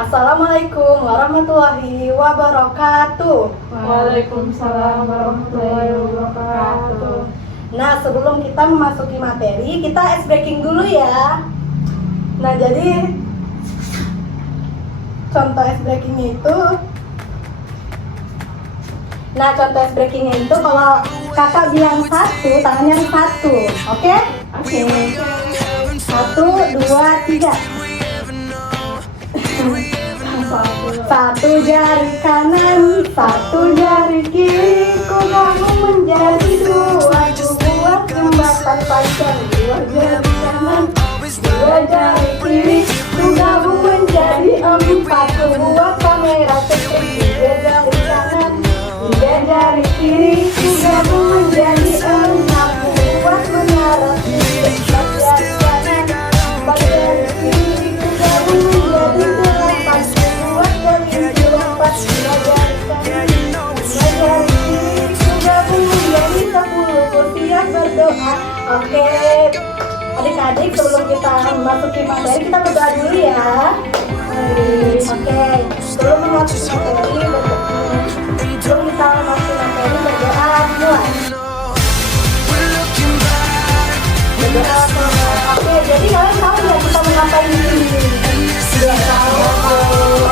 Assalamualaikum warahmatullahi wabarakatuh. Waalaikumsalam warahmatullahi wabarakatuh. Nah, sebelum kita memasuki materi, kita ice breaking dulu ya. Nah, jadi contoh ice breakingnya itu kalau kakak bilang satu, tangannya harus satu, oke? Oke. 1, 2, 3. Satu jari kanan, satu jari kiri, ku gabung menjadi dua, ku buat jembatan panjang. Dua jari kanan, dua jari kiri, ku gabung menjadi empat, ku buat kamera kecil. Tiga jari kanan, tiga jari kiri, ku gabung menjadi enam, ku buat menara kecil. Empat jari kanan, empat jari kiri, ku gabung menjadi delapan, ku buat kelinci lompat. Dua jari kanan, dua jari kiri, ku gabung menjadi 10, ku siap berdoa. Oke, adik-adik, sebelum kita memasuki materi, kita berdoa dulu ya. Oke, sebelum memasuki materi, berdoa mulai. Oke, jadi kalian tahu nggak kita mau ngapain di sini? Sudah tahu.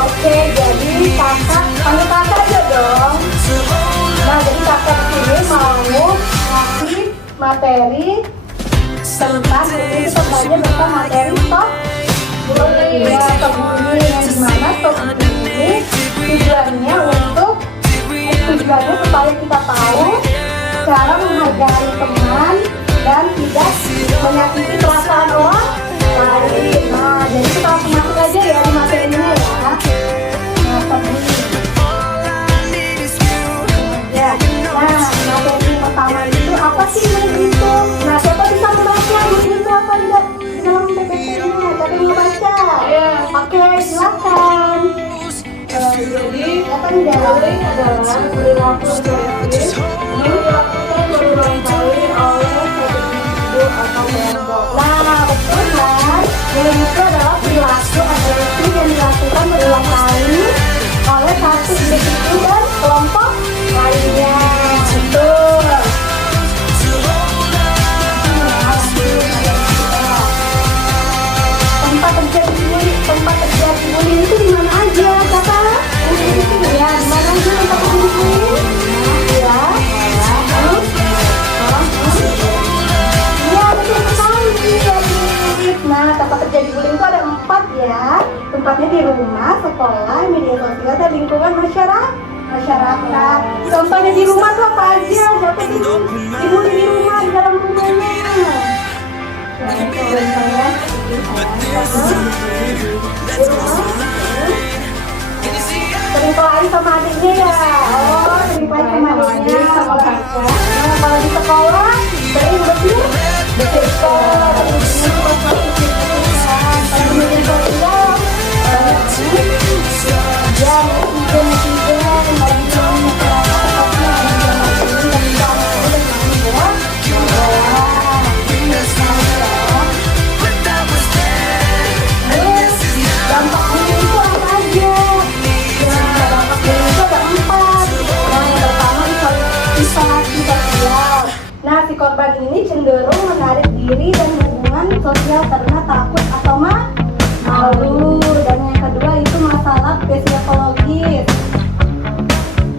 Oke, jadi kakak, panggil kakak aja dong. Nah, jadi kakak ini mau ngasih materi tentang ini, sebenarnya tentang materi top bunyi. Top bunyi yang dimana top bunyi ini tujuannya supaya kita tahu cara menghargai teman dan tidak menyakiti perasaan orang lain. Nah, jadi kita langsung masuk aja ya di materinya ya. Nah, top bunyi. Ya, nah materi pertama itu apa sih itu? Nah, siapa bisa membaca itu apa enggak di dalam PPT-nya? Tapi mau baca? Oke, silakan. Jadi Apa enggak? bullying adalah perilaku negatif yang dilakukan berulang kali oleh satu individu atau kelompok. Nah, betul kan? Bullying itu adalah perilaku agresif yang dilakukan berulang kali oleh satu individu dan kelompok lainnya. Betul. Tempat terjadi bullying itu di mana aja, kata? Ya, di mana aja tempat terjadi bullying? Ya, terus? Ya, betul sekali. Nah, tempat terjadi bullying itu ada 4 ya. Tempatnya di rumah, sekolah, media sosial, dan lingkungan masyarakat. Contohnya di rumah tuh apa aja? Siapa sih dibully di rumah, di dalam rumahnya? Contohnya sering kelahi sama adiknya ya. Oh, sering kelahi sama adiknya, sama kakak. Nah, kalau di sekolah sering bersih sekolah, kalau di media sosial ya, nah, si korban ini cenderung menarik diri dan hubungan sosial karena takut atau malu. Dan yang kedua itu masalah psikologis.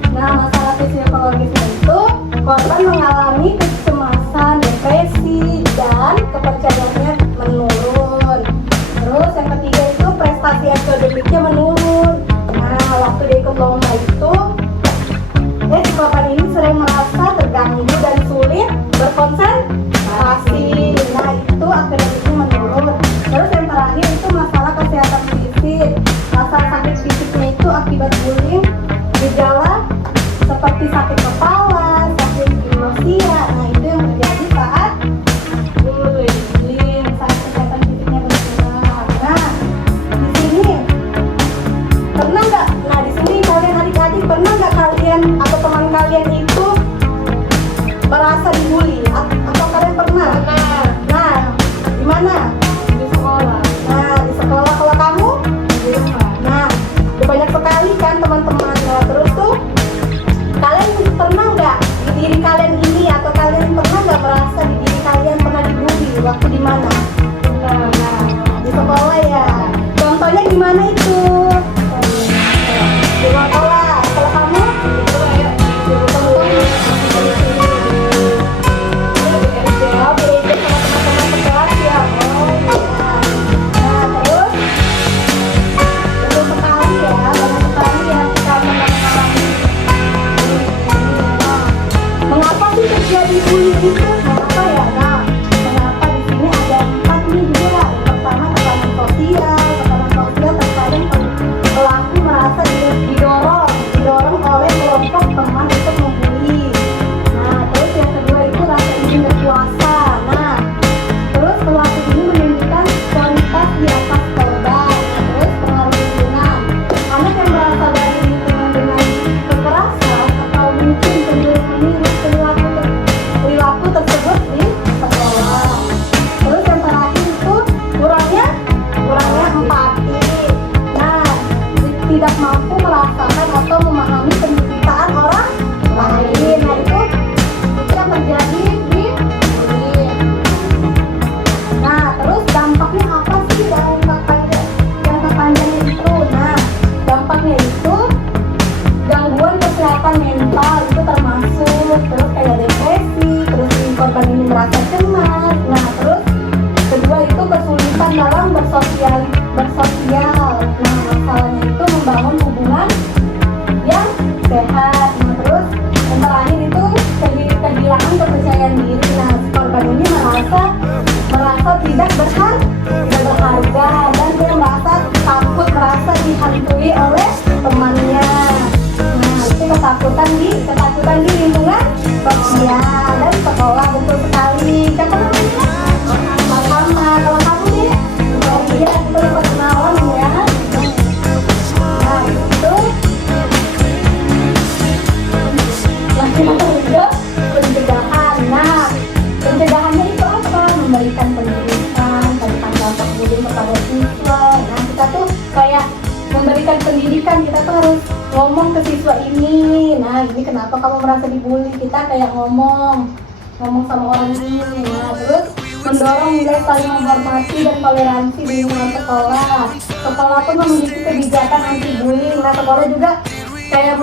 Nah, masalah psikologis itu korban mengalami kecemasan, depresi, dan kepercayaannya menurun. Terus yang ketiga itu prestasi akademiknya menurun. Nah, waktu dia ikut lomba itu si korban ini sering merasa terganggu dan sulit berkonsentrasi. Nah, itu akademiknya menurun. Terus yang terakhir itu masalah kesehatan ini. Nah, ini kenapa kamu merasa dibully? Kita kayak ngomong sama orang ini. Nah, terus mendorong nilai saling menghormati dan toleransi di lingkungan sekolah. Sekolah pun memiliki kebijakan anti bullying. Nah, sekolah juga kayak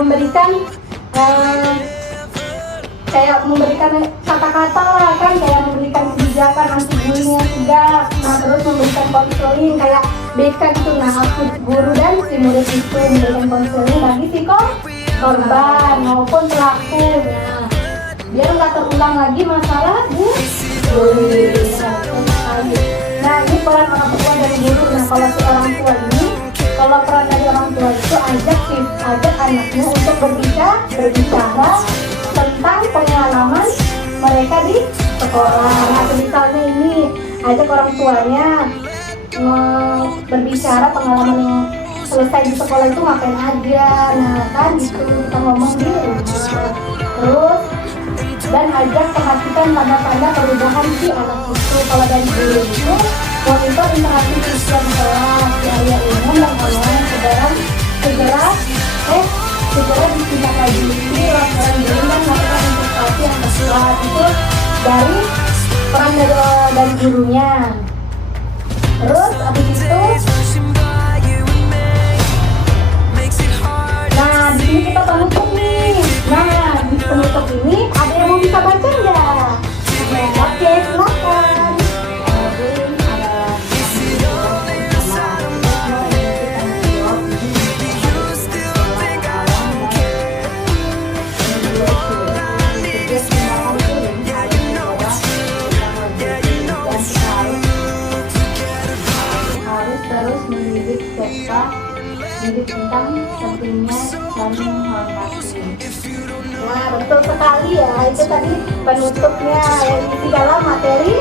memberikan kata-kata lah kan, kayak memberikan kebijakan anti bullying yang tegas. Nah, terus memberikan konseling kayak BK gitu. Nah, aku guru dan si murid itu memberikan konseling bagi si korban maupun pelaku. Nah, biar nggak terulang lagi masalah bullying. Nah, ini peran orang tua dari guru. Nah, kalau si orang tua ini, kalau peran dari orang tua itu ajak anaknya untuk berbicara tentang pengalaman mereka di sekolah. Nah, misalnya ini ajak orang tuanya berbicara pengalaman yang selesai di sekolah itu ngapain aja. Nah, kan gitu kita ngomong di rumah. Terus dan ajak perhatikan tanda-tanda perubahan si anak itu. Kalau dari guru itu monitor interaksi siswa di kelas, di area umum dan online segera ditindaklanjuti laporan diri dan melakukan investasi yang tepat. Itu dari peran dari gurunya. Terus habis itu, nah di sini kita penutup nih. Nah di penutup ini ada yang mau bisa baca nggak? Oke, silakan. Didik tentang pentingnya saling menghormati. Nah, betul sekali ya, itu tadi penutupnya yang isi dalam materi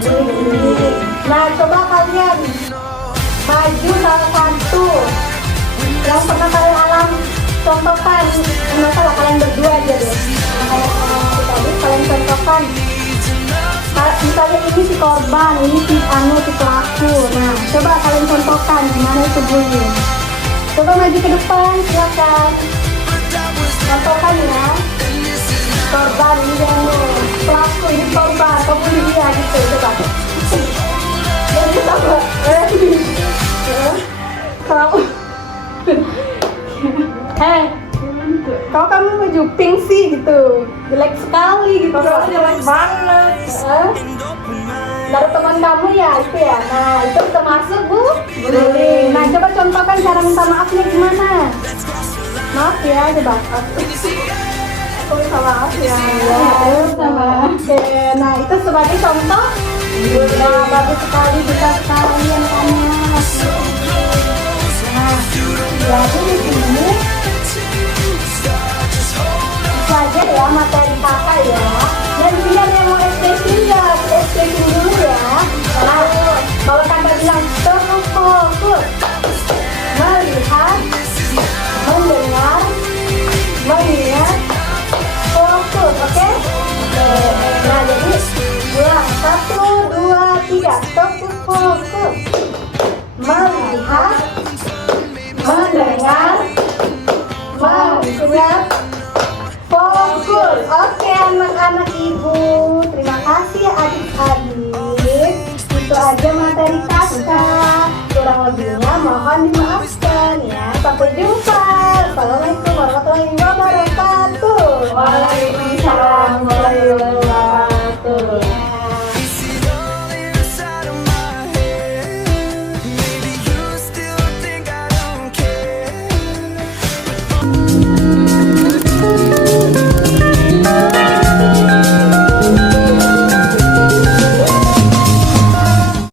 ini. Nah, coba kalian maju salah satu yang pernah kalian alami, contohkan. Masalah kalian berdua aja deh. Nah, kayak tadi kalian contohkan. Misalnya ini si korban, ini si pelaku. Nah, coba kalian contohkan gimana itu bullying. Coba maju ke depan, silakan. Contohkan ya. Korban ini pelaku ini korban, kamu dia gitu, coba. Jadi sama. Kamu ngejuping sih gitu, jelek sekali gitu. Kalau jelek banget. Dari teman kamu ya itu ya. Nah itu termasuk bullying. Nah coba contohkan cara minta maafnya gimana? Maaf ya, coba. Aku minta maaf ya. Oke. Nah itu sebagai contoh. Nah bagus sekali, bisa sekali yang kamu. Nah jadi di sini belajar ya materi kakak ya. Dan dia yang mau expressing ya, expressing dulu ya. Lalu kalau kakak bilang fokus, melihat, mendengar, mengingat, fokus, oke? Nah jadi ulang 1, 2, 3, fokus, melihat, mendengar, mengingat, fokus. Oke anak-anak ibu, terima kasih adik-adik. Itu aja materi kakak. Kurang lebihnya mohon dimaafkan ya. Sampai jumpa. Assalamualaikum warahmatullahi wabarakatuh. Waalaikumsalam.